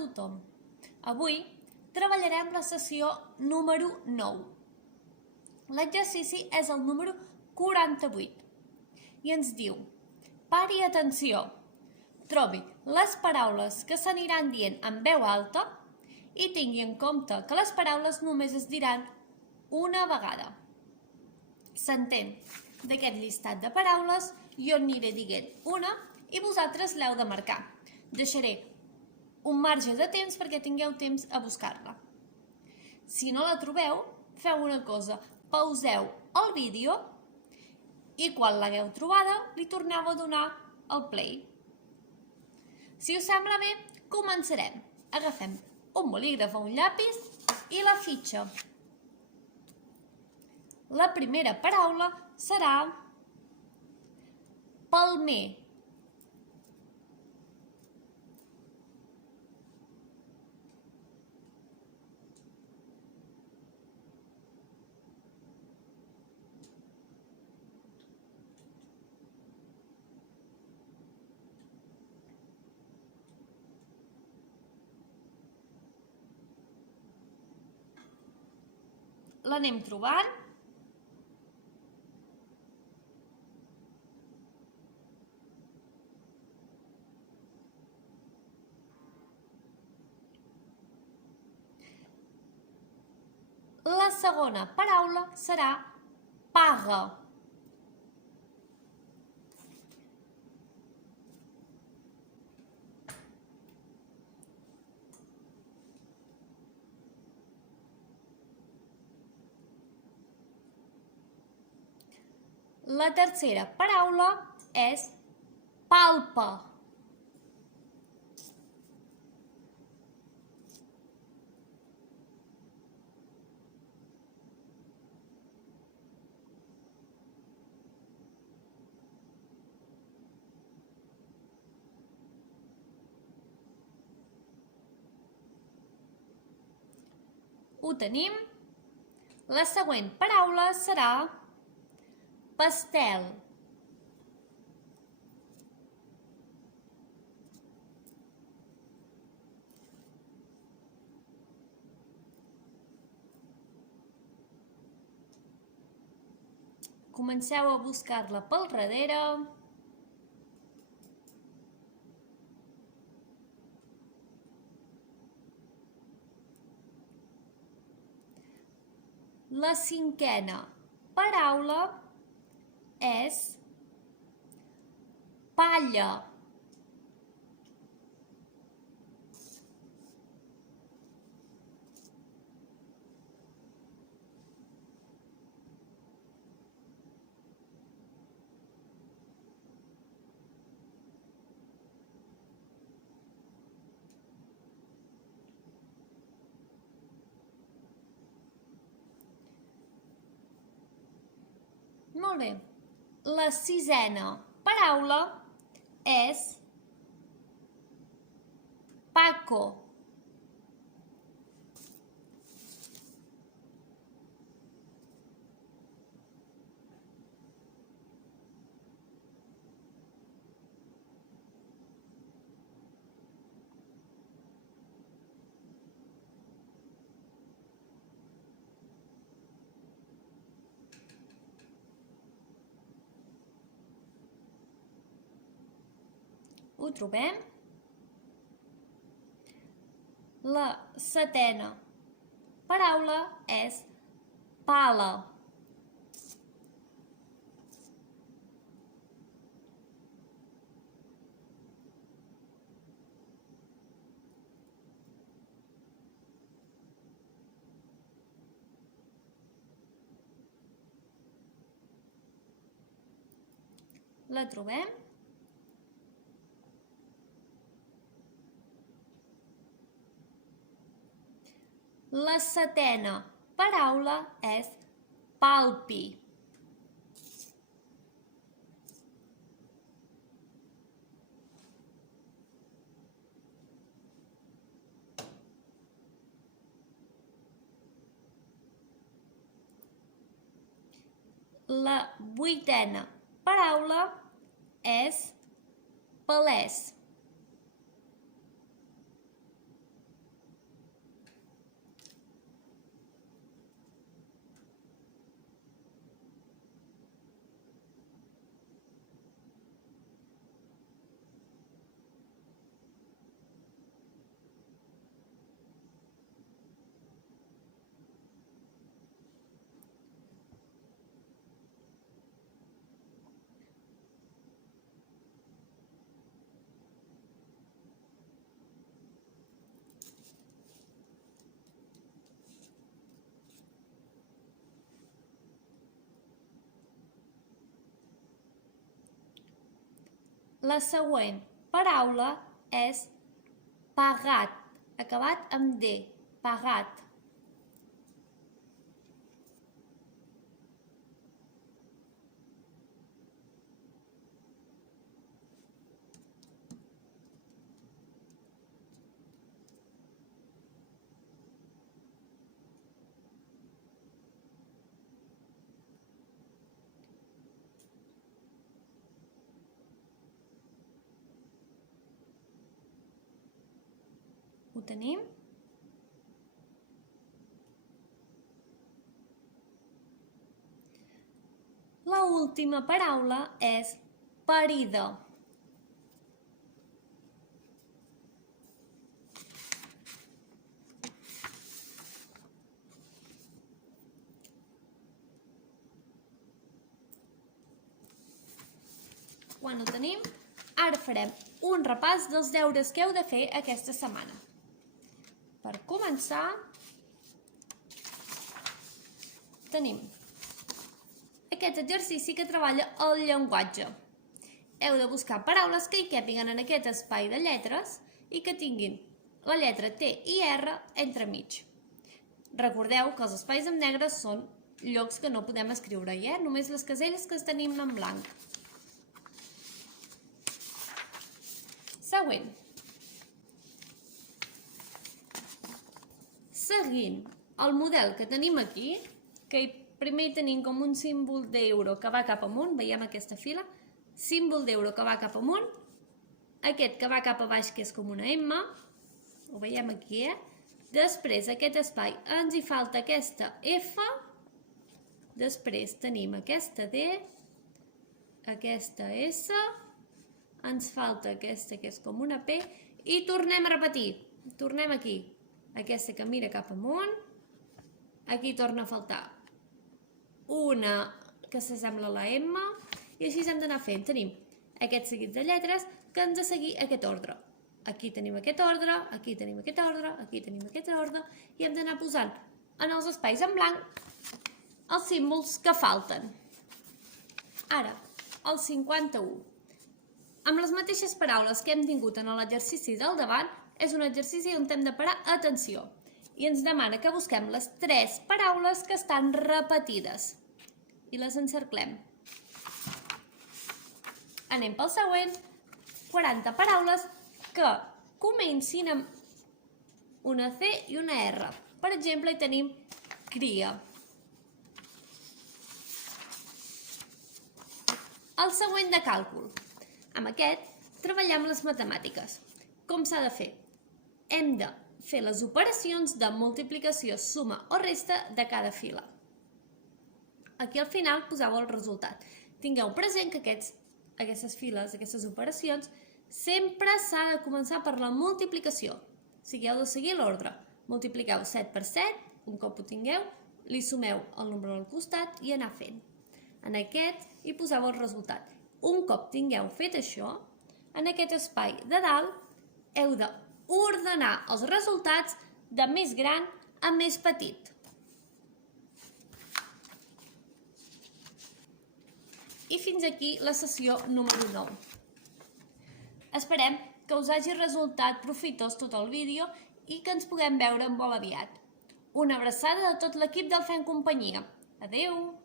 tothom. Avui treballarem la sessió número 9. L'exercici és el número 48 i ens diu: pari atenció, trobi les paraules que s'aniran dient en veu alta i tingui en compte que les paraules només es diran una vegada. S'entén? D'aquest llistat de paraules jo aniré dient una i vosaltres l'heu de marcar. Deixaré un marge de temps perquè tingueu temps a buscar-la. Si no la trobeu, feu una cosa, pauseu el vídeo i quan l'hagueu trobada li torneu a donar el play. Si us sembla bé, començarem. Agafem un bolígraf o un llapis i la fitxa. La primera paraula serà palmer. L'anem trobant. La segona paraula serà paga. La tercera paraula és palpa. Ho tenim. La següent paraula serà pastel. Comenceu a buscar-la pel darrere. La cinquena paraula és palla. Molt bé. La sisena paraula és Paco. Ho trobem? La setena paraula és pala. La trobem? La setena paraula és palpi. La vuitena paraula és palès. La següent paraula és pagat, acabat amb D, pagat. Ho tenim? La última paraula és parida. Quan ho tenim, ara farem un repàs dels deures que heu de fer aquesta setmana. Per començar, tenim aquest exercici que treballa el llenguatge. Heu de buscar paraules que hi càpiguen en aquest espai de lletres i que tinguin la lletra T i R entremig. Recordeu que els espais en negre són llocs que no podem escriure-hi, només les caselles que tenim en blanc. Següent. Seguint el model que tenim aquí, que primer tenim com un símbol d'euro que va cap amunt, veiem aquesta fila, símbol d'euro que va cap amunt, aquest que va cap a baix que és com una M, ho veiem aquí, Després aquest espai ens hi falta aquesta F, després tenim aquesta D, aquesta S, ens falta aquesta que és com una P i tornem a repetir, tornem aquí, aquesta que mira cap amunt, aquí torna a faltar una que s'assembla a la M i així hem d'anar fent, tenim aquest seguit de lletres que ens ha de seguir aquest ordre. Aquí tenim aquest ordre, aquí tenim aquest ordre, aquí tenim aquest ordre i hem d'anar posant en els espais en blanc els símbols que falten. Ara, el 51. Amb les mateixes paraules que hem tingut en l'exercici del davant, és un exercici on hem de parar atenció i ens demana que busquem les 3 paraules que estan repetides i les encerclem. Anem pel següent. 40 paraules que comencin amb una C i una R. Per exemple, hi tenim cria. El següent de càlcul. Amb aquest treballem les matemàtiques. Com s'ha de fer? Hem de fer les operacions de multiplicació, suma o resta de cada fila. Aquí al final poseu el resultat. Tingueu present que aquestes files, aquestes operacions, sempre s'ha de començar per la multiplicació. O sigui, heu de seguir l'ordre. Multipliqueu 7 per 7, un cop ho tingueu, li sumeu el nombre al costat i anar fent. En aquest hi poseu el resultat. Un cop tingueu fet això, en aquest espai de dalt heu d'ordenar els resultats de més gran a més petit. I fins aquí la sessió número 9. Esperem que us hagi resultat profitós tot el vídeo i que ens puguem veure molt aviat. Una abraçada de tot l'equip del Fem Companyia. Adeu!